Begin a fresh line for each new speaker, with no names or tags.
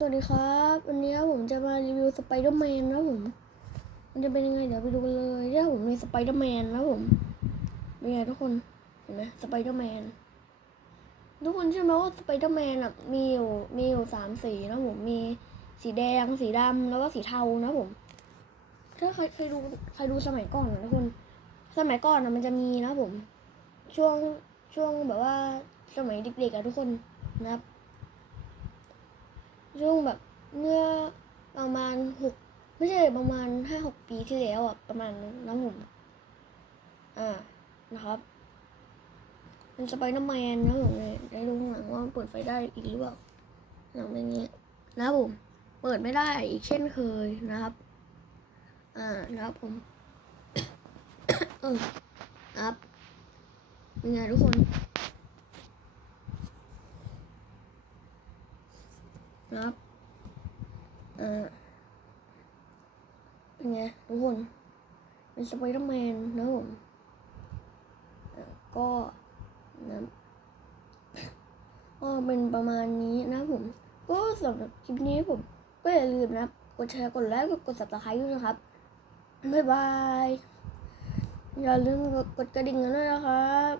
สวัสดีครับวันนี้ผมจะมารีวิวสไปเดอร์แมนนะผม มันจะเป็นยังไงเดี๋ยวไปดูกันเลยเนี่ยผมมีสไปเดอร์แมนนะผมเป็นไงทุกคนเห็นไหมสไปเดอร์แมนทุกคนเชื่อไหมว่าสไปเดอร์แมนอะมีอยู่มีอยู่สามสีนะผมมีสีแดงสีดำแล้วก็สีเทานะผม ถ้าใครเคยดูใครดูสมัยก่อนนะทุกคนสมัยก่อนนะมันจะมีนะผม ช่วงช่วงแบบว่าสมัยเด็กๆอะทุกคนนะครับ ช่วงแบบเมื่อประมาณหกไม่ใช่ประมาณห้าหกปีที่แล้วอะประมาณนั้นนะผมอ่านะครับเป็นสไปเดอร์แมนนะผมเลยได้ดูข้างหลังว่าเปิดไฟได้อีกหรือเปล่าหลังเป็นี้นะครับผม เปิดไม่ได้อีกเช่นเคยนะครับ อ่านะครับผมเออนะครับเป็นไงทุกคน นะครับเอ่อเป็นไงทุกคน เป็นสไปเดอร์แมนนะผมก็นะก็เป็นประมาณนี้นะผม ก็สำหรับคลิปนี้ผม ก็อย่าลืมนะกดแชร์กดไลค์กดกด subscribe ด้วยนะครับ บ๊ายบาย อย่าลืมกดกระดิ่งกันด้วยนะครับ